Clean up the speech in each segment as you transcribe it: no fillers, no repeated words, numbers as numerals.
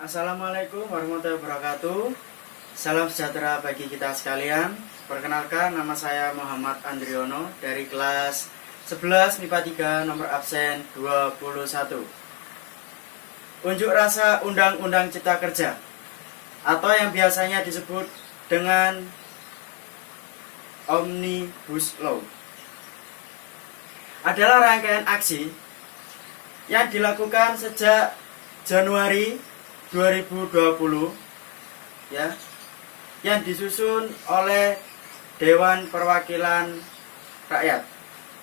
Assalamualaikum warahmatullahi wabarakatuh. Salam sejahtera bagi kita sekalian. Perkenalkan, nama saya Muhammad Andriono dari kelas 11 MIPA 3 nomor absen 21. Unjuk rasa Undang-Undang Cipta Kerja atau yang biasanya disebut dengan Omnibus Law adalah rangkaian aksi yang dilakukan sejak Januari 2020 ya, yang disusun oleh Dewan Perwakilan Rakyat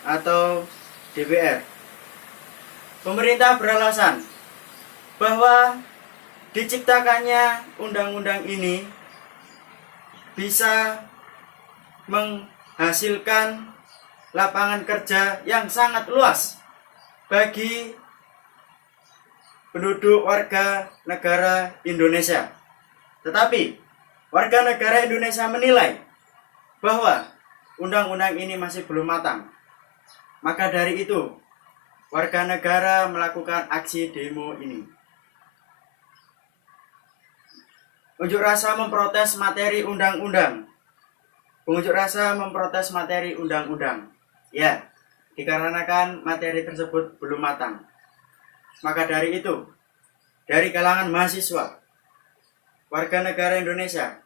atau DPR. Pemerintah beralasan bahwa diciptakannya undang-undang ini bisa menghasilkan lapangan kerja yang sangat luas bagi penduduk warga negara Indonesia. Tetapi warga negara Indonesia menilai bahwa undang-undang ini masih belum matang. Maka dari itu, warga negara melakukan aksi demo ini. Unjuk rasa memprotes materi undang-undang. Pengunjuk rasa memprotes materi undang-undang. Ya, dikarenakan materi tersebut belum matang. Maka dari itu, dari kalangan mahasiswa, warga negara Indonesia,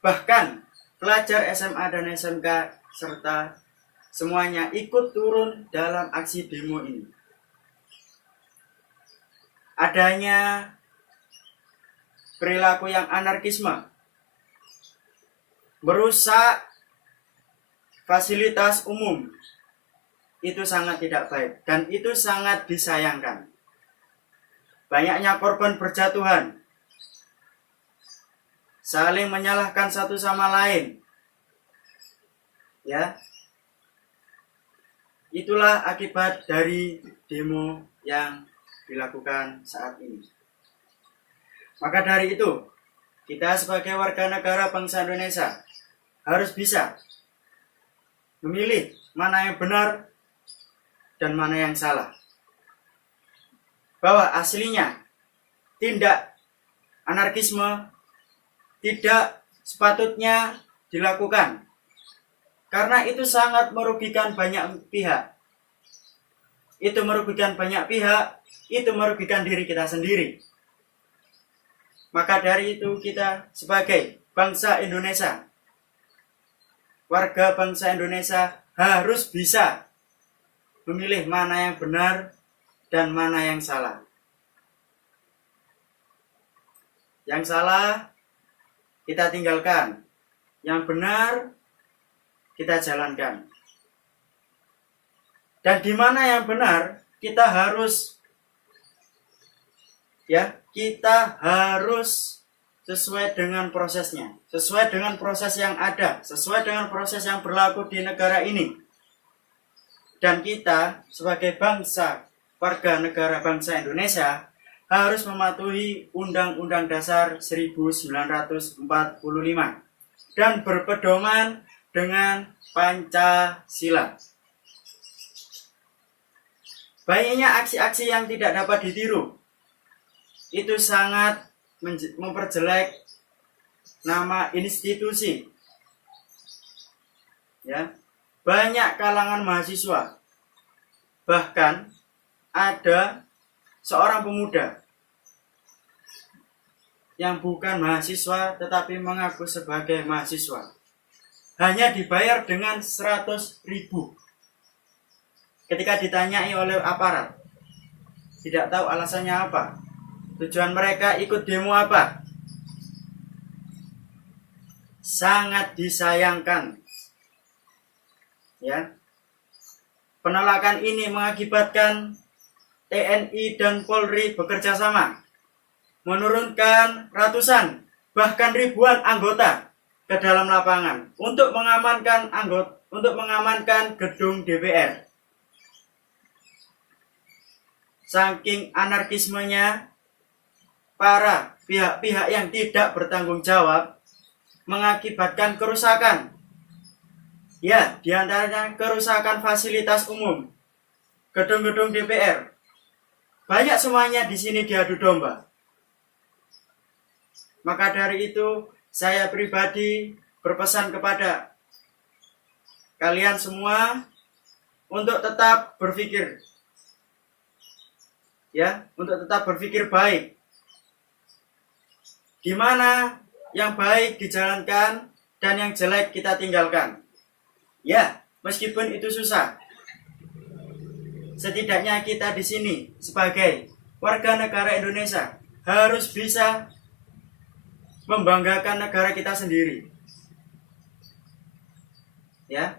bahkan pelajar SMA dan SMK, serta semuanya ikut turun dalam aksi demo ini. Adanya perilaku yang anarkisme, merusak fasilitas umum, itu sangat tidak baik dan itu sangat disayangkan. Banyaknya korban berjatuhan, saling menyalahkan satu sama lain. Ya. Itulah akibat dari demo yang dilakukan saat ini. Maka dari itu, kita sebagai warga negara bangsa Indonesia harus bisa memilih mana yang benar dan mana yang salah. Bahwa aslinya tindak anarkisme tidak sepatutnya dilakukan karena itu sangat merugikan banyak pihak. Itu merugikan banyak pihak, itu merugikan diri kita sendiri. Maka dari itu kita sebagai bangsa Indonesia, warga bangsa Indonesia harus bisa memilih mana yang benar dan mana yang salah. Yang salah kita tinggalkan, yang benar kita jalankan. Dan di mana yang benar kita harus sesuai dengan prosesnya, sesuai dengan proses yang ada, sesuai dengan proses yang berlaku di negara ini. Dan kita sebagai bangsa, warga negara bangsa Indonesia harus mematuhi Undang-Undang Dasar 1945 dan berpedoman dengan Pancasila. Banyaknya aksi-aksi yang tidak dapat ditiru itu sangat memperjelek nama institusi. Ya, banyak kalangan mahasiswa, bahkan ada seorang pemuda yang bukan mahasiswa tetapi mengaku sebagai mahasiswa, hanya dibayar dengan 100.000. Ketika ditanyai oleh aparat, tidak tahu alasannya apa, tujuan mereka ikut demo apa. Sangat disayangkan. Ya. Penolakan ini mengakibatkan TNI dan Polri bekerja sama, menurunkan ratusan bahkan ribuan anggota ke dalam lapangan untuk mengamankan gedung DPR. Saking anarkismenya, para pihak-pihak yang tidak bertanggung jawab mengakibatkan kerusakan. Ya, diantaranya kerusakan fasilitas umum, gedung-gedung DPR. Banyak semuanya di sini diadu domba. Maka dari itu, saya pribadi berpesan kepada kalian semua untuk tetap berpikir, ya, untuk tetap berpikir baik. Di mana yang baik dijalankan dan yang jelek kita tinggalkan. Ya, meskipun itu susah. Setidaknya kita di sini sebagai warga negara Indonesia harus bisa membanggakan negara kita sendiri. Ya.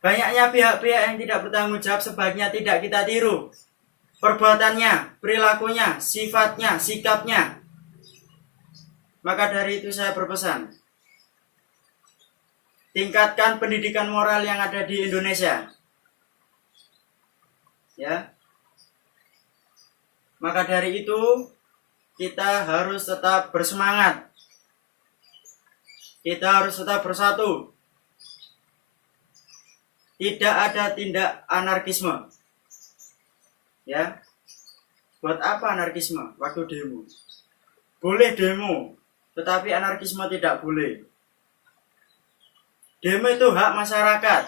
Banyaknya pihak-pihak yang tidak bertanggung jawab sebaiknya tidak kita tiru. Perbuatannya, perilakunya, sifatnya, sikapnya. Maka dari itu saya berpesan, tingkatkan pendidikan moral yang ada di Indonesia. Ya. Maka dari itu kita harus tetap bersemangat. Kita harus tetap bersatu. Tidak ada tindak anarkisme. Ya. Buat apa anarkisme waktu demo? Boleh demo, tetapi anarkisme tidak boleh. Demo itu hak masyarakat,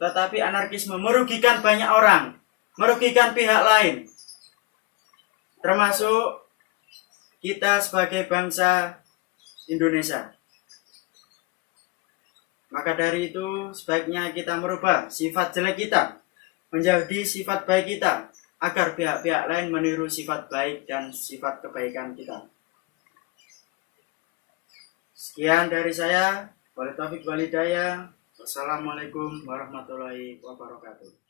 tetapi anarkisme merugikan banyak orang, merugikan pihak lain. Termasuk kita sebagai bangsa Indonesia. Maka dari itu sebaiknya kita merubah sifat jelek kita menjadi sifat baik kita, agar pihak-pihak lain meniru sifat baik dan sifat kebaikan kita. Sekian dari saya. Wabillahi taufiq wal hidayah. Wassalamualaikum warahmatullahi wabarakatuh.